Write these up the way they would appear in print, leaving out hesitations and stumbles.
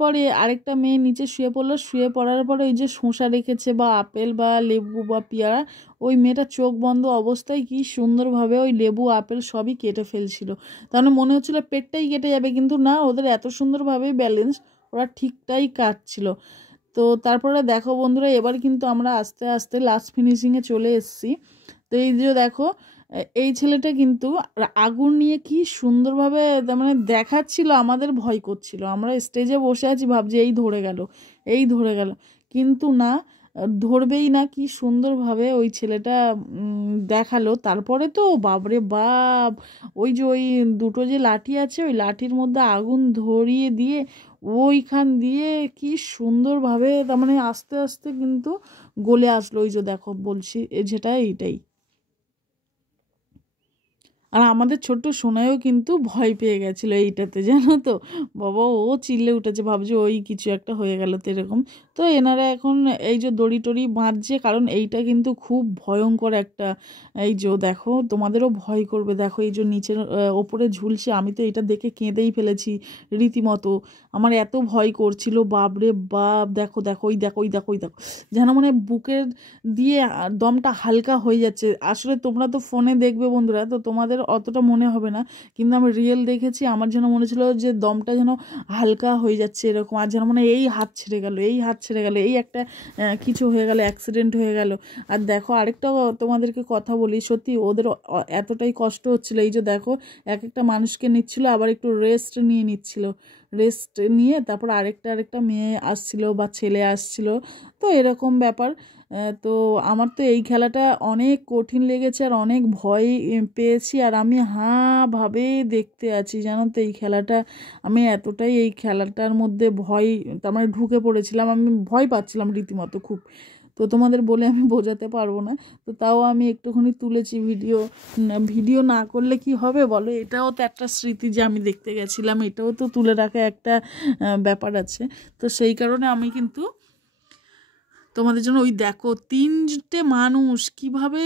পরে আরেকটা মেয়ে নিচে শুয়ে পড়লো, শুয়ে পড়ার পরে ওই যে শসা রেখেছে বা আপেল বা লেবু বা পেয়ারা, ওই মেয়েটা চোখ বন্ধ অবস্থায় কি সুন্দরভাবে ওই লেবু আপেল সবই কেটে ফেলছিল। তাহলে মনে হচ্ছিলো পেটটাই কেটে যাবে, কিন্তু না, ওদের এত সুন্দরভাবে ব্যালেন্স, ওরা ঠিকটাই কাটছিল। তো তারপরে দেখো বন্ধুরা, এবার কিন্তু আমরা আস্তে আস্তে লাস্ট ফিনিশিংয়ে চলে এসেছি। তো এই যে দেখো, এই ছেলেটা কিন্তু আগুন নিয়ে কি সুন্দরভাবে মানে দেখাচ্ছিল, আমাদের ভয় করছিল। আমরা স্টেজে বসে আছি, ভাবছি এই ধরে গেল, এই ধরে গেল, কিন্তু না, ধরবেই না। কি সুন্দরভাবে ওই ছেলেটা দেখালো। তারপরে তো বাপরে বাপ, ওই যে ওই দুটো যে লাঠি আছে, ওই লাঠির মধ্যে আগুন ধরিয়ে দিয়ে ওইখান দিয়ে কি সুন্দরভাবে তার মানে আস্তে আস্তে কিন্তু গলে আসলো। ওই যে দেখো বলছি, যেটা এইটাই। আর আমাদের ছোট্ট সোনাইও কিন্তু ভয় পেয়ে গেছিলো এইটাতে, জানো তো বাবা, ও চিল্লে উঠেছে, ভাবছে ওই কিছু একটা হয়ে গেল তো এরকম। তো এনারা এখন এই যে দড়ি টড়ি বাঁধছে, কারণ এইটা কিন্তু খুব ভয়ঙ্কর একটা, এই যে দেখো তোমাদেরও ভয় করবে। দেখো এই যে নিচের ওপরে ঝুলছে, আমি তো এটা দেখে কেঁদেই ফেলেছি রীতিমতো, আমার এত ভয় করছিল, বাপরে বাপ। দেখো দেখো ওই দেখো, ওই দেখো, ওই দেখো, যেন মানে বুকের দিয়ে দমটা হালকা হয়ে যাচ্ছে। আসলে তোমরা তো ফোনে দেখবে বন্ধুরা, তো তোমাদের অতটা মনে হবে না, কিন্তু আমি রিয়েল দেখেছি, আমার যেন মনে ছিল যে দমটা যেন হালকা হয়ে যাচ্ছে এরকম, আর যেন মানে এই হাত ছেড়ে গেল, এই হাত ছেড়ে গেল, এই একটা কিছু হয়ে গেল, অ্যাক্সিডেন্ট হয়ে গেল। আর দেখো আরেকটা তোমাদেরকে কথা বলি, সত্যি ওদের এতটাই কষ্ট হচ্ছিল। এই যে দেখো, এক একটা মানুষকে নিচ্ছিল, আবার একটু রেস্ট নিয়ে নিচ্ছিল, রেস্ট নিয়ে তারপর আরেকটা মেয়ে আসছিল বা ছেলে আসছিল, তো এরকম ব্যাপার। তো আমার তো এই খেলাটা অনেক কঠিন লেগেছে আর অনেক ভয় পেয়েছি, আর আমি ভাবে দেখতে আছি, জানো তো এই খেলাটা। আমি এতটাই এই খেলাটার মধ্যে ভয়, তার মানে ঢুকে পড়েছিলাম, আমি ভয় পাচ্ছিলাম রীতিমতো খুব। তো তোমাদের বলে আমি বোঝাতে পারবো না। তো তাও আমি একটুখানি তুলেছি ভিডিও। ভিডিও না করলে কি হবে বলো, এটাও তো একটা স্মৃতি যে আমি দেখতে গেছিলাম, এটাও তো তুলে রাখা একটা ব্যাপার আছে। তো সেই কারণে আমি কিন্তু তোমাদের জন্য, ওই দেখো 3টে মানুষ কিভাবে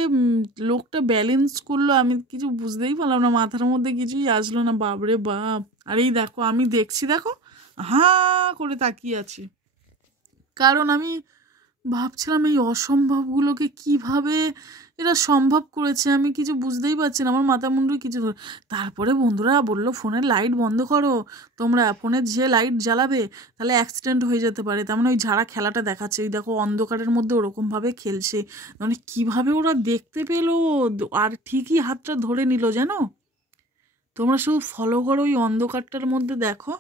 লোকটা ব্যালেন্স করলো, আমি কিছু বুঝতেই পারলাম না, মাথার মধ্যে কিছুই আসলো না, বাপরে বাপ। আর এই দেখো, আমি দেখছি, দেখো করে তাকিয়ে আছি, কারণ আমি ভাবছিলাম এই অসম্ভবগুলোকে কিভাবে এরা সম্ভব করেছে, আমি কিছু বুঝতেই পারছি না, আমার মাথা মুন্ডু কিছু। তারপরে বন্ধুরা বললো ফোনের লাইট বন্ধ করো, তোমরা ফোনের যে লাইট জ্বালাবে তাহলে অ্যাক্সিডেন্ট হয়ে যেতে পারে। তার মানে ওই যারা খেলাটা দেখাচ্ছে, ওই দেখো অন্ধকারের মধ্যে ওরকমভাবে খেলছে, মানে কীভাবে ওরা দেখতে পেলো আর ঠিকই হাতটা ধরে নিল, জানো। তোমরা শুধু ফলো করো ওই অন্ধকারটার মধ্যে, দেখো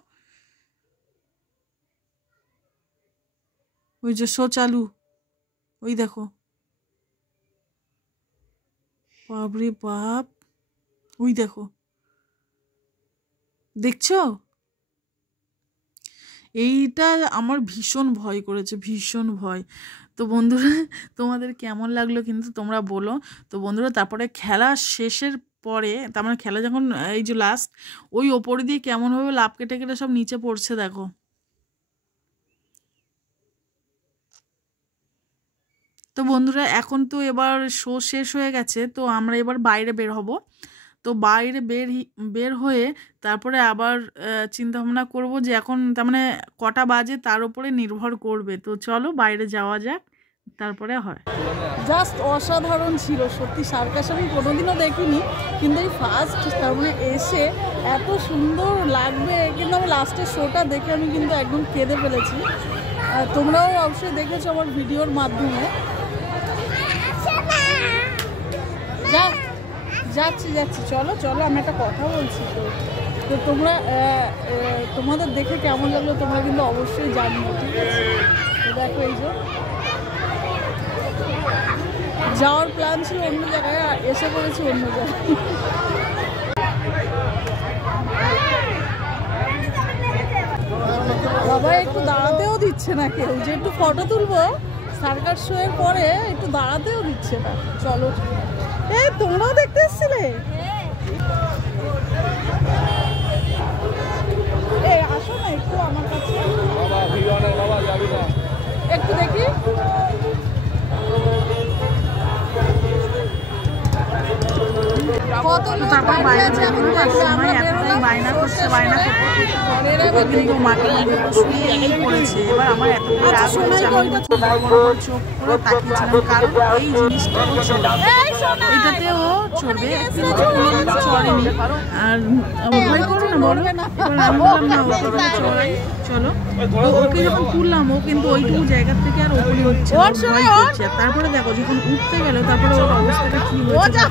ওই যে শো চালু, ওই দেখো, বাপরে বাপ, ওই দেখো, দেখছো। এইটা আমার ভীষণ ভয় করেছে, ভীষণ ভয়। তো বন্ধুরা তোমাদের কেমন লাগলো কিন্তু তোমরা বলো। তো বন্ধুরা তারপরে খেলা শেষের পরে, তার মানে খেলা যখন এই যে লাস্ট, ওই ওপরে দিয়ে কেমনভাবে লাফ কেটে কেটে সব নিচে পড়ছে দেখো। তো বন্ধুরা এখন তো এবার শো শেষ হয়ে গেছে, তো আমরা এবার বাইরে বের হব। তো বাইরে বের হয়ে তারপরে আবার চিন্তা ভাবনা করবো যে এখন তার মানে কটা বাজে তার উপরে নির্ভর করবে। তো চলো বাইরে যাওয়া যাক, তারপরে হয়। জাস্ট অসাধারণ ছিল সত্যি, সার্কাস আমি কোনোদিনও দেখিনি, কিন্তু এই ফার্স্ট তার মানে এসে এত সুন্দর লাগবে। কিন্তু আমি লাস্টের শোটা দেখে আমি কিন্তু একদম কেঁদে ফেলেছি। তোমরাও অবশ্যই দেখেছো আমার ভিডিওর মাধ্যমে। যাচ্ছি চলো চলো, আমি একটা কথা বলছি। তো তোমরা তোমাদের দেখে কেমন লাগলো তোমরা কিন্তু অবশ্যই জানিও, ঠিক আছে। তো দেখো এই যে যাওয়ার প্ল্যান ছিল অন্য জায়গায়, এসে পড়েছি অন্য জায়গায়। বাবা একটু দাঁড়াতেও দিচ্ছে না কেউ, যে একটু ফটো তুলবো সার্কাস শো এর পরে, একটু দাঁড়াতেও দিচ্ছে না। চলো, তোমরাও দেখতে এসেছিলে? আসো না একটু আমার কাছে, একটু দেখি। কত লোক বাইরে আছে, এখন আমরা বেরোলাম। বায়না করছে, বায়না করতে কিন্তু মাটির মধ্যে শুয়েই পড়েছে। এবার আমার এতটাই রাগ হয়েছে, আমি বড় চোখ করে তাকিয়েছিলাম, কারণ এই জিনিসটা এটাতে ও চড়বে, কিন্তু চড়েনি। আর ভয় করে না বলো, আমি বললাম না ওকে চড়াই, চলো। তো ওকে যখন তুললাম ও কিন্তু ওইটুকু জায়গার থেকে আর ওপরে উঠছে, ভয় করছে। তারপরে দেখো যখন উঠতে গেল তারপরে ওর অবস্থাটা কি হয়েছে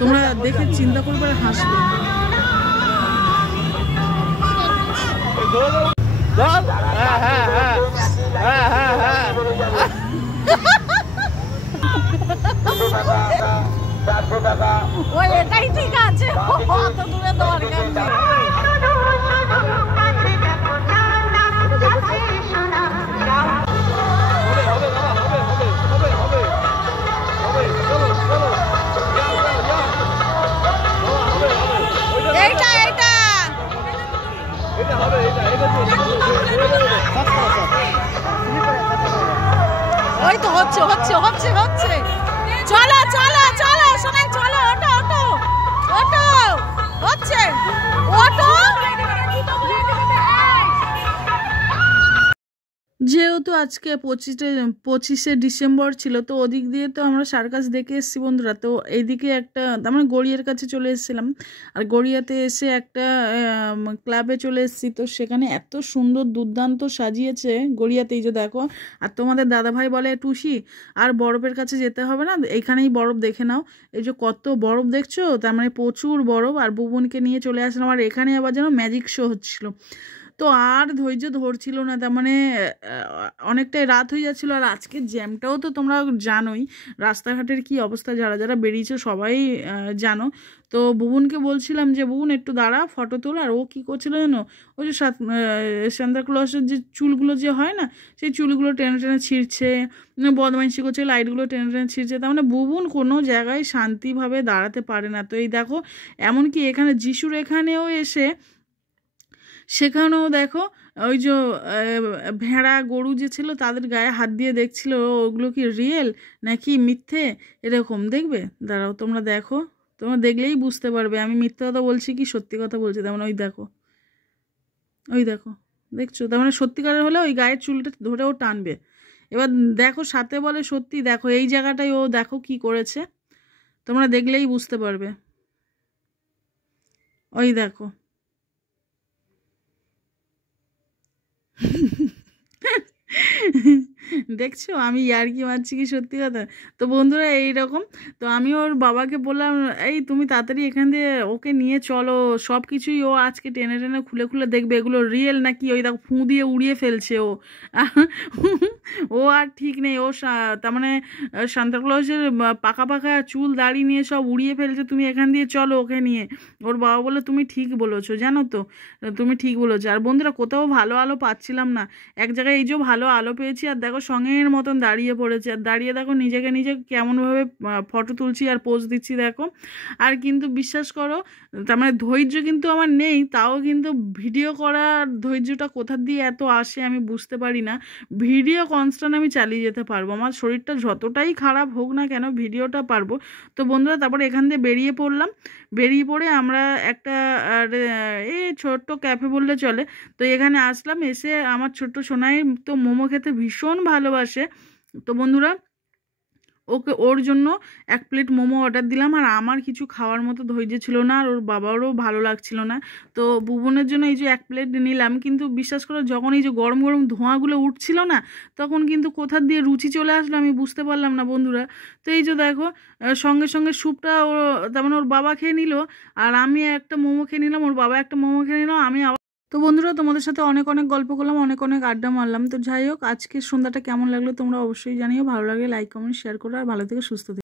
তোমরা দেখে চিন্তা করবে আর হাসবে। এটাই ঠিক আছে, অত দূরে দরকার নেই। ওই তো হচ্ছে হচ্ছে হচ্ছে হচ্ছে, চলো চলো চলো সোনাই চলো, ওটো ওটো ওটো হচ্ছে ওটো। যেহেতু আজকে 25শে ডিসেম্বর ছিল, তো ওদিক দিয়ে তো আমরা সার্কাস দেখে এসেছি বন্ধুরা। তো এইদিকে একটা আমরা গড়িয়ার কাছে চলে এসেছিলাম, আর গড়িয়াতে এসে একটা ক্লাবে চলে এসেছি। তো সেখানে এত সুন্দর দুর্দান্ত সাজিয়েছে গড়িয়াতেই, যে দেখো। আর তোমাদের দাদাভাই বলে, টুসি আর বরফের কাছে যেতে হবে না, এইখানেই বরফ দেখে নাও। এই যে কত বরফ দেখছো, তার মানে প্রচুর বরফ। আর বুবনকে নিয়ে চলে আসলাম, আর এখানে আবার যেন ম্যাজিক শো হচ্ছিল। তো আর ধৈর্য ধরছিল না, তার মানে অনেকটাই রাত হয়ে যাচ্ছিলো। আর আজকের জ্যামটাও তো তোমরা জানোই, রাস্তাঘাটের কি অবস্থা, যারা যারা বেরিয়েছে সবাই জানো। তো বুবনকে বলছিলাম যে বুবন একটু দাঁড়া, ফটো তোল। আর ও কী করছিল জানো, ওই যে সান্তা ক্লজের যে চুলগুলো যে হয় না, সেই চুলগুলো টেনে টেনে ছিঁড়ছে, বদমাইশি করছে, লাইটগুলো টেনে টেনে ছিঁড়ছে। তার মানে বুবন কোনো জায়গায় শান্তিভাবে দাঁড়াতে পারে না। তো এই দেখো, এমনকি এখানে যিশুর এখানেও এসে সেখানেও দেখো ওই যে ভেড়া গরু যে ছিল তাদের গায়ে হাত দিয়ে দেখছিল ওগুলো কি রিয়েল নাকি মিথ্যে, এরকম দেখবে। দাঁড়াও তোমরা দেখো, তোমরা দেখলেই বুঝতে পারবে আমি মিথ্যে কথা বলছি কি সত্যি কথা বলছি। তেমন ওই দেখো, ওই দেখো, দেখছো? তার মানে সত্যিকারের হলে ওই গায়ের চুলটা ধরে ও টানবে। এবার দেখো সাথে বলে সত্যি, দেখো এই জায়গাটায় ও দেখো কি করেছে, তোমরা দেখলেই বুঝতে পারবে। ওই দেখো দেখছো আমি ইয়ার্কি মারছি কি সত্যি কথা। তো বন্ধুরা এইরকম, তো আমি ওর বাবাকে বললাম, এই তুমি তাড়াতাড়ি এখান দিয়ে ওকে নিয়ে চলো, সব কিছুই ও আজকে টেনে টেনে খুলে খুলে দেখবে এগুলো রিয়েল নাকি। ওই দেখো ফুঁ দিয়ে উড়িয়ে ফেলছে ও। ও আর ঠিক নেই, ও তার মানে সান্তাক্লজের পাকা পাকা চুল দাড়ি নিয়ে সব উড়িয়ে ফেলছে। তুমি এখান দিয়ে চলো ওকে নিয়ে। ওর বাবা বলে, তুমি ঠিক বলেছো, জানো তো, তুমি ঠিক বলেছো। আর বন্ধুরা কোথাও ভালো আলো পাচ্ছিলাম না, এক জায়গায় এই যে ভালো আলো পেয়েছি, আর দেখো সঙ্গের মতন দাঁড়িয়ে পড়েছে। আর দাঁড়িয়ে দেখো নিজেকে নিজে কেমনভাবে ফটো তুলছি আর পোজ দিচ্ছি দেখো। আর কিন্তু বিশ্বাস করো, তার মানে ধৈর্য কিন্তু আমার নেই, তাও কিন্তু ভিডিও করার ধৈর্যটা কোথা দিয়ে এত আসে আমি বুঝতে পারি না। ভিডিও কনস্ট্যান্ট আমি চালিয়ে যেতে পারবো, আমার শরীরটা যতটাই খারাপ হোক না কেন ভিডিওটা পারবো। তো বন্ধুরা তারপরে এখান দিয়ে বেরিয়ে পড়লাম, বেরিয়ে পড়ে আমরা একটা এই ছোট্ট ক্যাফে বললে চলে। তো এখানে আসলাম, এসে আমার ছোট্ট সোনাই তো মোমো খেতে ভীষণ ভালোবাসে। তো বন্ধুরা ওর জন্য 1 প্লেট মোমো অর্ডার দিলাম। আর আমার কিছু খাওয়ার মতো ধৈর্য ছিল না, আর ওর বাবারও ভালো লাগছিল না। তো বুবনের জন্য এই যে 1 প্লেট নিলাম, কিন্তু বিশ্বাস করো যখন এই যে গরম গরম ধোঁয়াগুলো উঠছিল না, তখন কিন্তু কোথা দিয়ে রুচি চলে আসলো আমি বুঝতে পারলাম না বন্ধুরা। তো এই যে দেখো সঙ্গে সঙ্গে স্যুপটা তার মানে ওর বাবা খেয়ে নিল, আর আমি একটা মোমো খেয়ে নিলাম, ওর বাবা একটা মোমো খেয়ে নিল, আমি। তো বন্ধুরা তোমাদের সাথে অনেক অনেক গল্প করলাম, অনেক অনেক আড্ডা মারলাম। তো যাই হোক, আজকের সন্ধ্যাটা কেমন লাগলো তোমরা অবশ্যই জানিও। ভালো লাগলে লাইক কমেন্ট শেয়ার করো, আর ভালো থেকে সুস্থ থেকো।